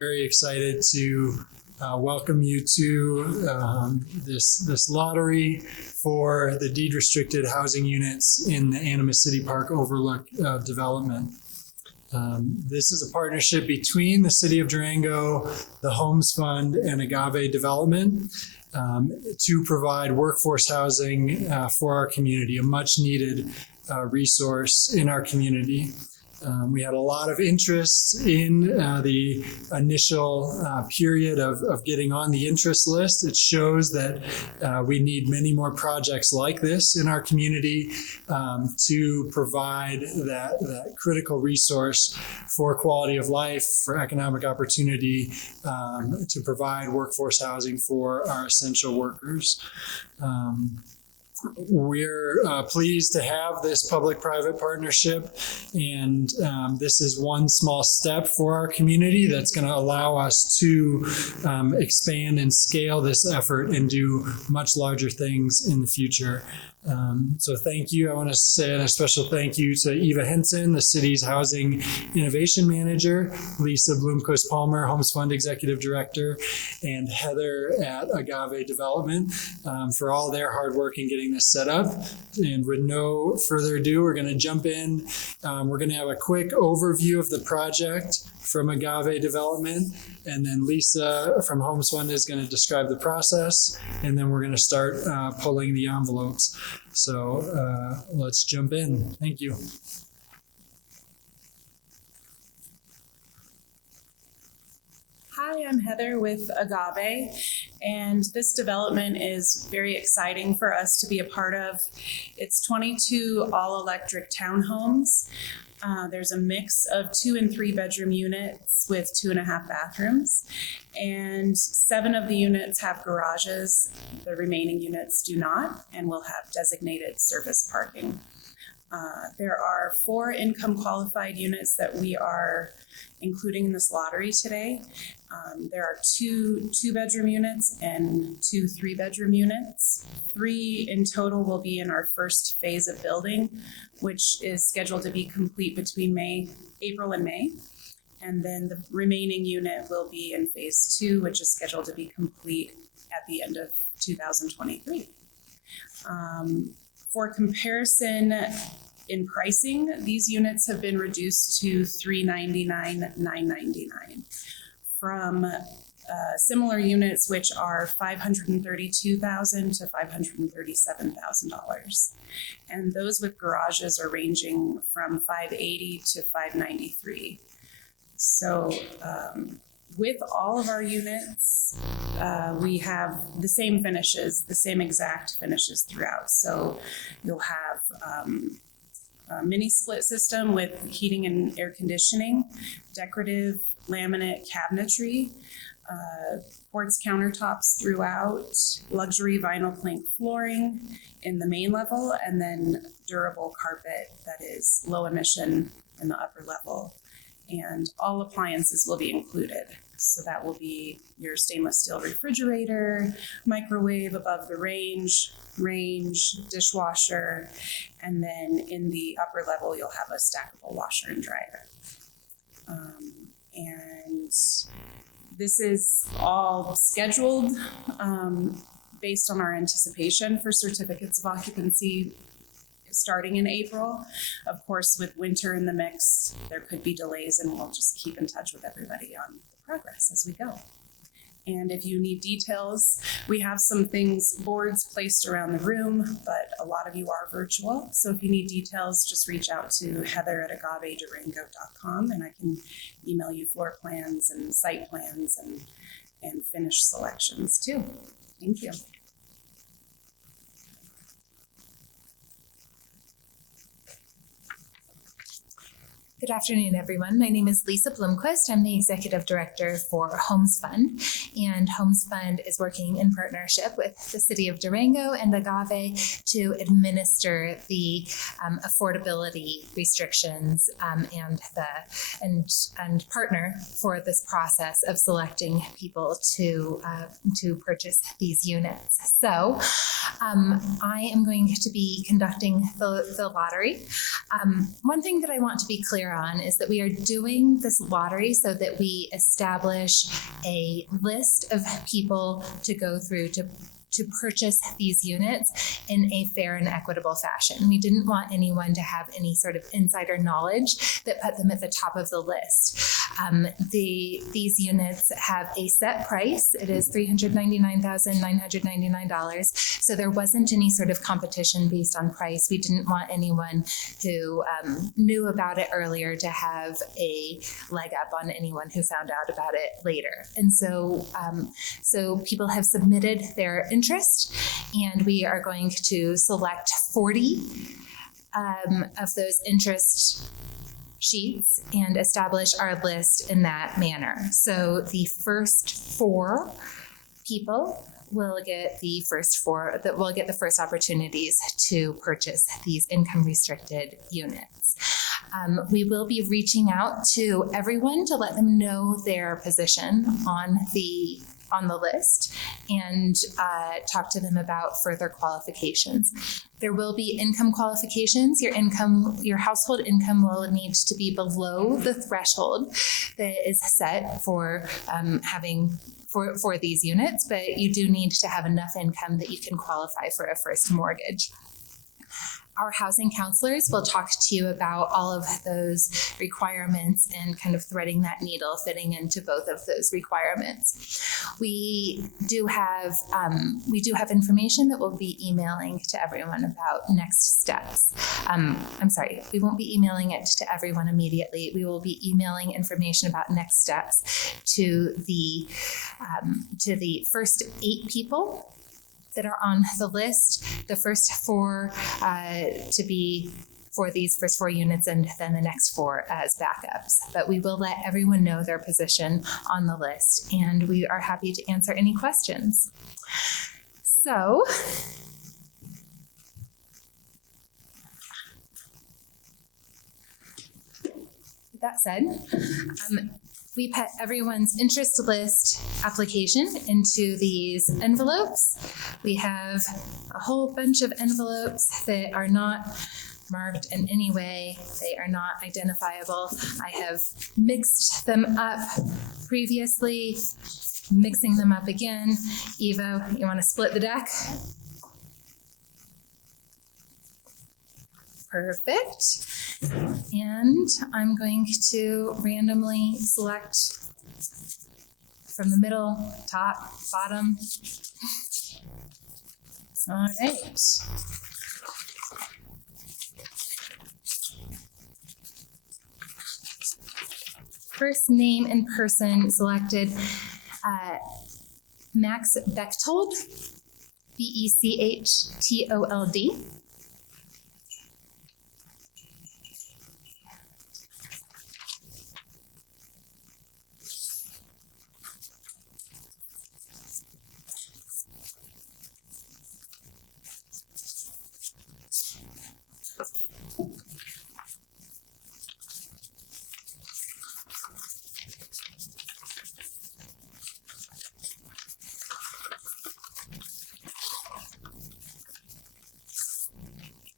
Very excited to welcome you to this lottery for the deed restricted housing units in the Animas City Park Overlook development. This is a partnership between the City of Durango, the HomesFund, and Agave Development to provide workforce housing for our community, a much needed resource in our community. We had a lot of interest in the initial period of getting on the interest list. It shows that we need many more projects like this in our community to provide that critical resource for quality of life, for economic opportunity, to provide workforce housing for our essential workers. We're pleased to have this public-private partnership, and this is one small step for our community that's going to allow us to expand and scale this effort and do much larger things in the future. So thank you. I want to say a special thank you to Eva Henson, the city's Housing Innovation Manager, Lisa Bloomquist-Palmer, HomesFund Executive Director, and Heather at Agave Development for all their hard work in getting this set up. And with no further ado, we're going to jump in. We're going to have a quick overview of the project from Agave Development, and then Lisa from HomesFund is going to describe the process, and then we're going to start pulling the envelopes. So let's jump in. Thank you. Hi, I'm Heather with Agave, and this development is very exciting for us to be a part of. It's 22 all-electric townhomes. There's a mix of 2 and 3 bedroom units with 2.5 bathrooms, and 7 of the units have garages. The remaining units do not, and will have designated service parking. There are 4 income qualified units that we are including in this lottery today. There are 2 2-bedroom units and 2 3-bedroom units. 3 in total will be in our first phase of building, which is scheduled to be complete between April and May. And then the remaining unit will be in phase 2, which is scheduled to be complete at the end of 2023. For comparison, in pricing, these units have been reduced to $399, $999 from similar units, which are $532,000 to $537,000, and those with garages are ranging from $580 to $593. So with all of our units, we have the same finishes, the same exact finishes throughout. So you'll have a mini split system with heating and air conditioning, decorative laminate cabinetry, quartz countertops throughout, luxury vinyl plank flooring in the main level, and then durable carpet that is low emission in the upper level. And all appliances will be included. So that will be your stainless steel refrigerator, microwave above the range, dishwasher, and then in the upper level, you'll have a stackable washer and dryer. And this is all scheduled based on our anticipation for certificates of occupancy starting in April. Of course, with winter in the mix, there could be delays, and we'll just keep in touch with everybody on the progress as we go. And if you need details, we have some boards placed around the room, but a lot of you are virtual. So if you need details, just reach out to Heather at agavedurango.com, and I can email you floor plans and site plans and finished selections too. Thank you. Good afternoon, everyone. My name is Lisa Bloomquist. I'm the Executive Director for HomesFund, and HomesFund is working in partnership with the City of Durango and Agave to administer the affordability restrictions and partner for this process of selecting people to purchase these units. So I am going to be conducting the lottery. One thing that I want to be clear clear on is that we are doing this lottery so that we establish a list of people to go through to purchase these units in a fair and equitable fashion. We didn't want anyone to have any sort of insider knowledge that put them at the top of the list. These units have a set price. It is $399,999. So there wasn't any sort of competition based on price. We didn't want anyone who knew about it earlier to have a leg up on anyone who found out about it later. And so people have submitted their interest, and we are going to select 40 of those interest sheets and establish our list in that manner. So the first 4 people will get the first opportunities to purchase these income restricted units. We will be reaching out to everyone to let them know their position on the list and talk to them about further qualifications. There will be income qualifications. Your household income will need to be below the threshold that is set for for these units, but you do need to have enough income that you can qualify for a first mortgage. Our housing counselors will talk to you about all of those requirements and kind of threading that needle fitting into both of those requirements. We do have information that we'll be emailing to everyone about next steps. I'm sorry, we won't be emailing it to everyone immediately. We will be emailing information about next steps to the first 8 people that are on the list, the first 4 to be for these first 4 units, and then the next 4 as backups. But we will let everyone know their position on the list, and we are happy to answer any questions. So, with that said, we put everyone's interest list application into these envelopes. We have a whole bunch of envelopes that are not marked in any way. They are not identifiable. I have mixed them up previously, mixing them up again. Evo, you want to split the deck? Perfect. And I'm going to randomly select from the middle, top, bottom. All right. First name and person selected, Max Bechtold, Bechtold.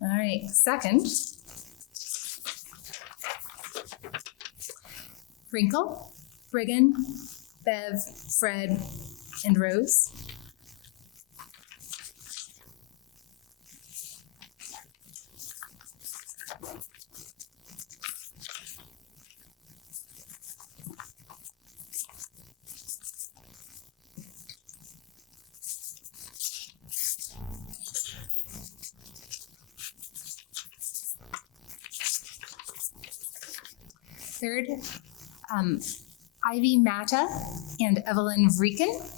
All right, second, Wrinkle, Brigham, Bev, Fred, and Rose. Third, Ivy Mata and Evelyn Vrieken.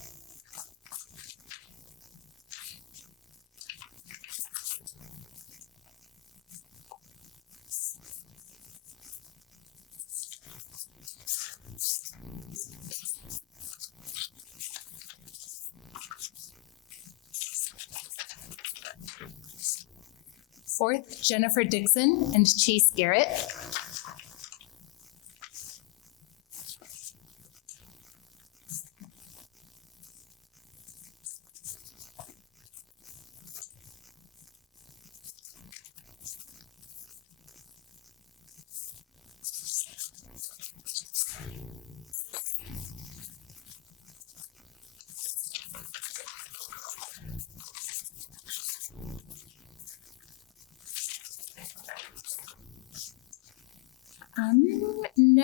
Fourth, Jennifer Dixon and Chase Garrett.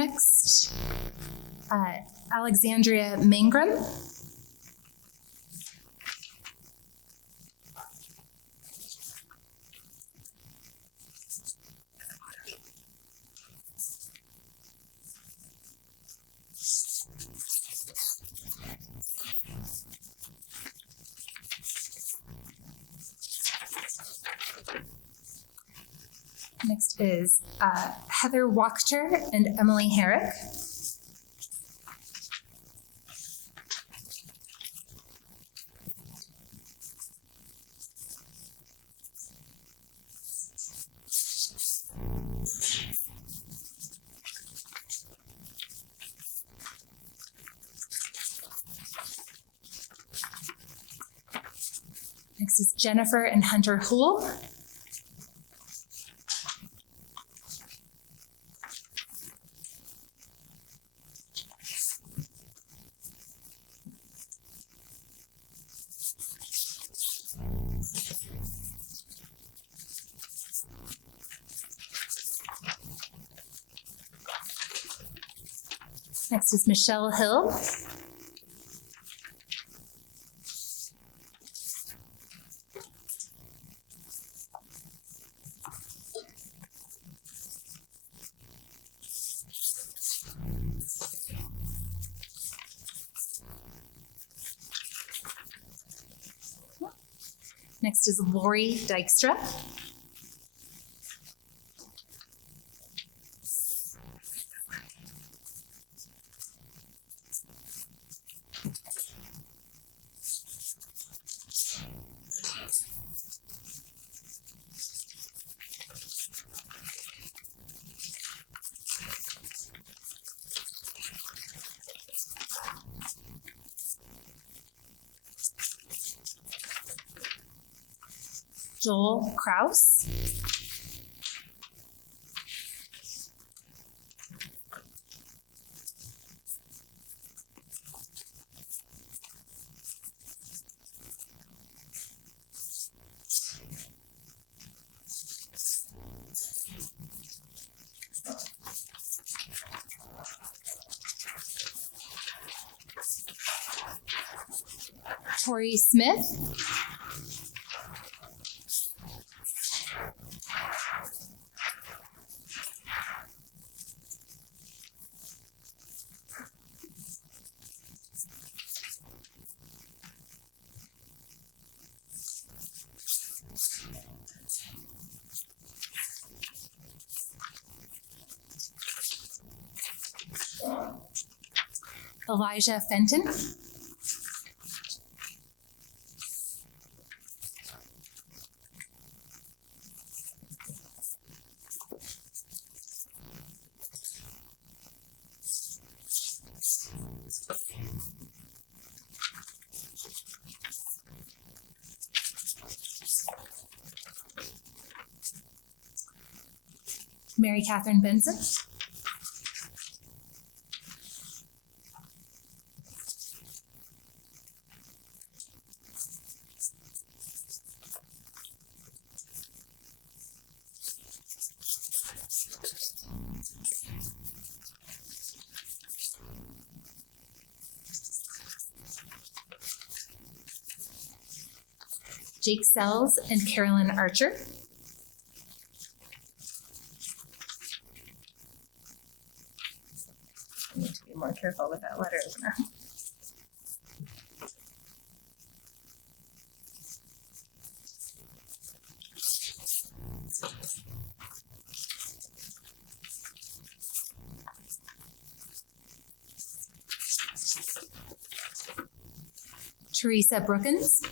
Next, Alexandria Mangrum. Next is Heather Wachter and Emily Herrick. Next is Jennifer and Hunter Hool. Next is Michelle Hill. Next is Lori Dykstra. Joel Kraus. Tori Smith. Elijah Fenton. Mary Catherine Benson. Jake Sells and Carolyn Archer. I need to be more careful with that letter opener. Teresa Brookins.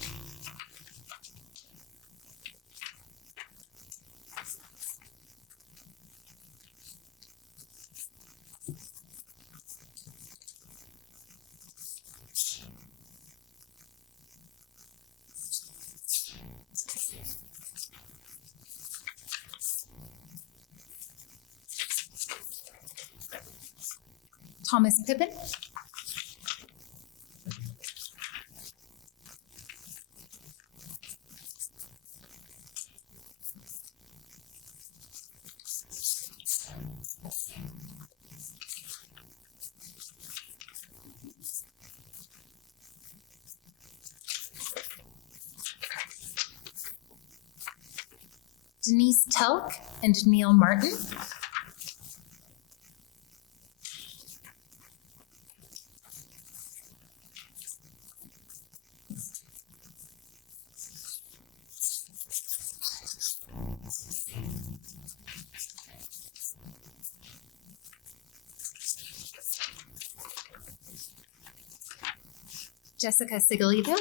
Thomas Pippin. Denise Telk and Neil Martin. Jessica Sigolito.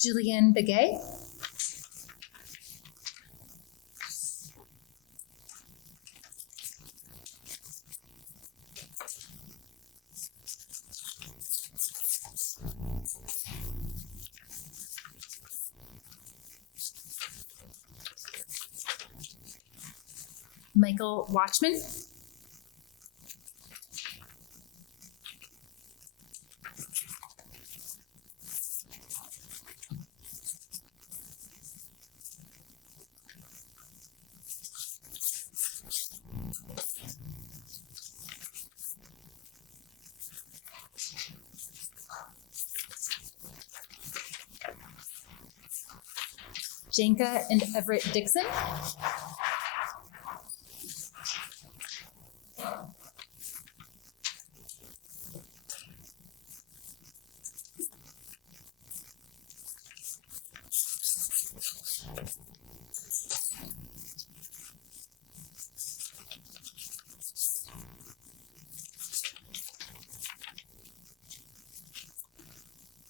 Julianne Begay. Michael Watchman. Janka and Everett Dixon.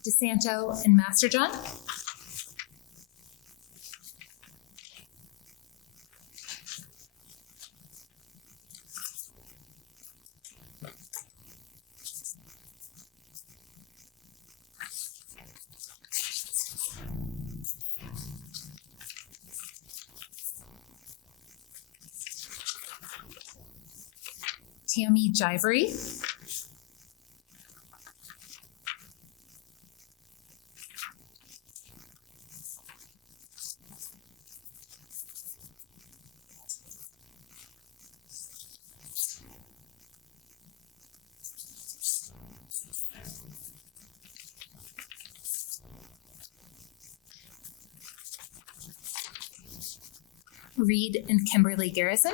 DeSanto and Masterjohn. Tammy Jivery. Reed and Kimberly Garrison.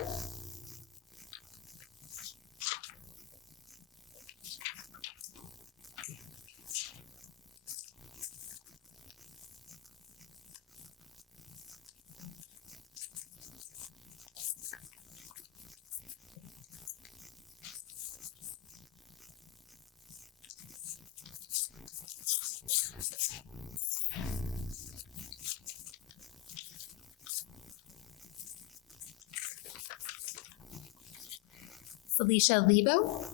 Felicia Lebo.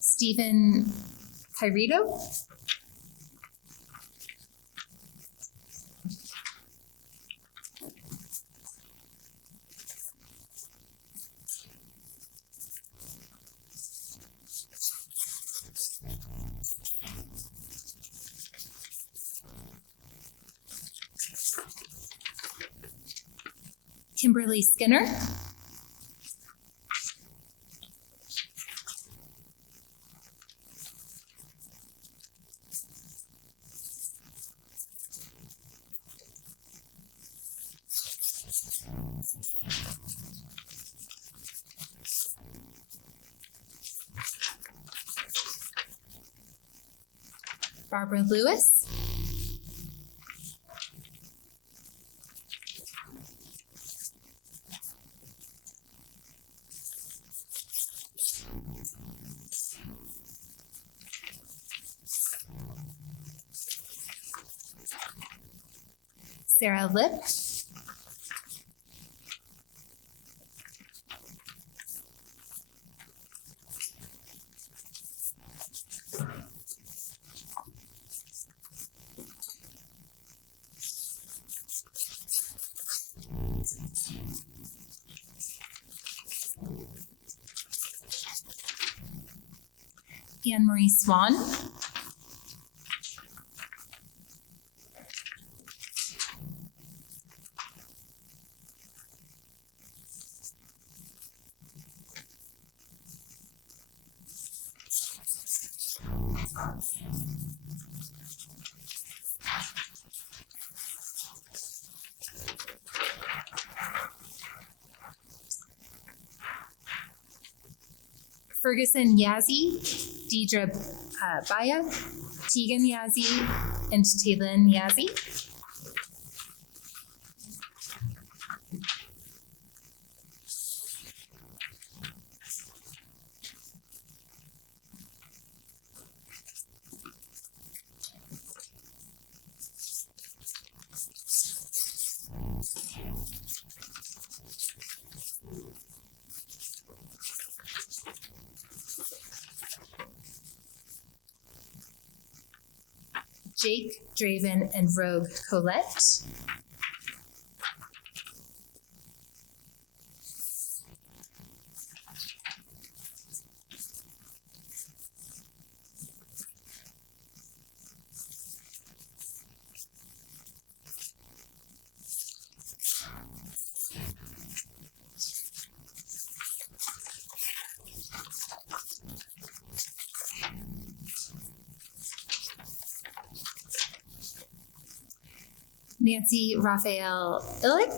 Stephen Cairito. Kimberly Skinner. Barbara Lewis. Sarah Lip, Anne Marie Swan, Ferguson Yazzie, Deidre Baya, Tegan Yazzie, and Taylin Yazzie. Jake, Draven, and Rogue Colette. Nancy Raphael Illick.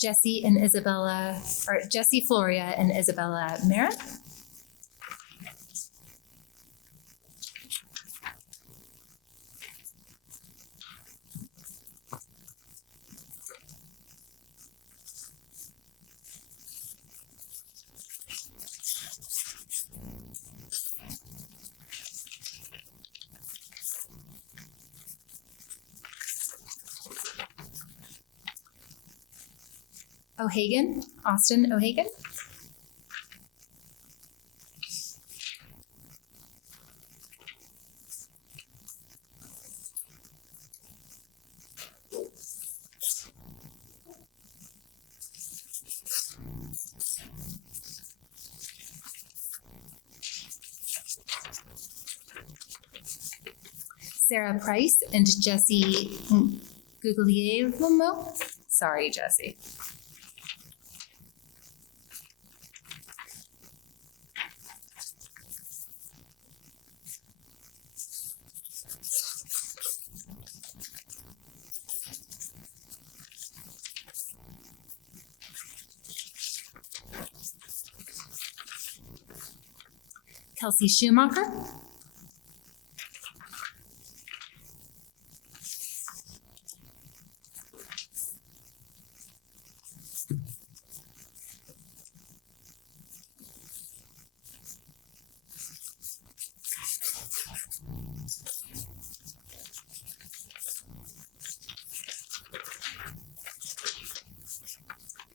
Jesse and Isabella, or Jesse Floria and Isabella Merritt. O'Hagan, Austin O'Hagan. Sarah Price and Jesse Guglielmo. Sorry, Jesse. Kelsey Schumacher.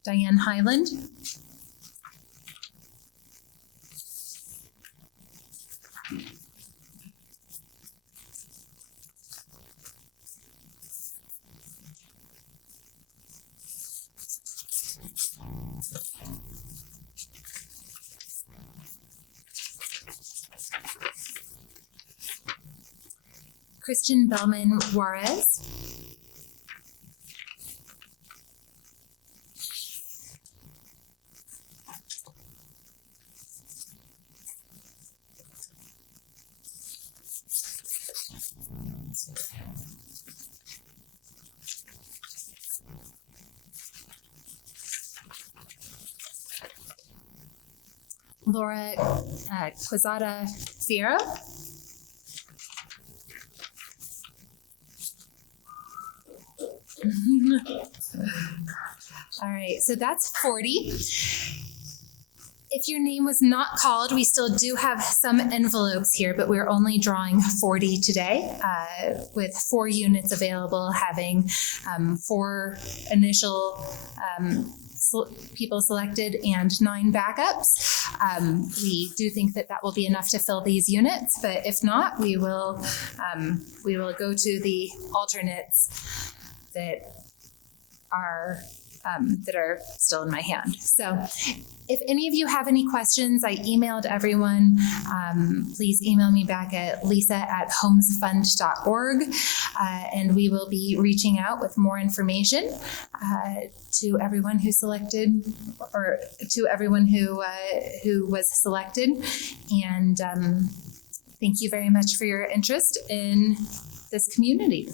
Diane Highland. Christian Bellman Juarez. Laura Quezada Fierro. All right, so that's 40. If your name was not called, we still do have some envelopes here, but we're only drawing 40 today, with 4 units available, having 4 initial people selected and 9 backups. We do think that will be enough to fill these units, but if not, we will go to the alternates that are still in my hand. So if any of you have any questions, I emailed everyone. Please email me back at lisa@homesfund.org, and we will be reaching out with more information to everyone who selected, or to everyone who was selected. And thank you very much for your interest in this community.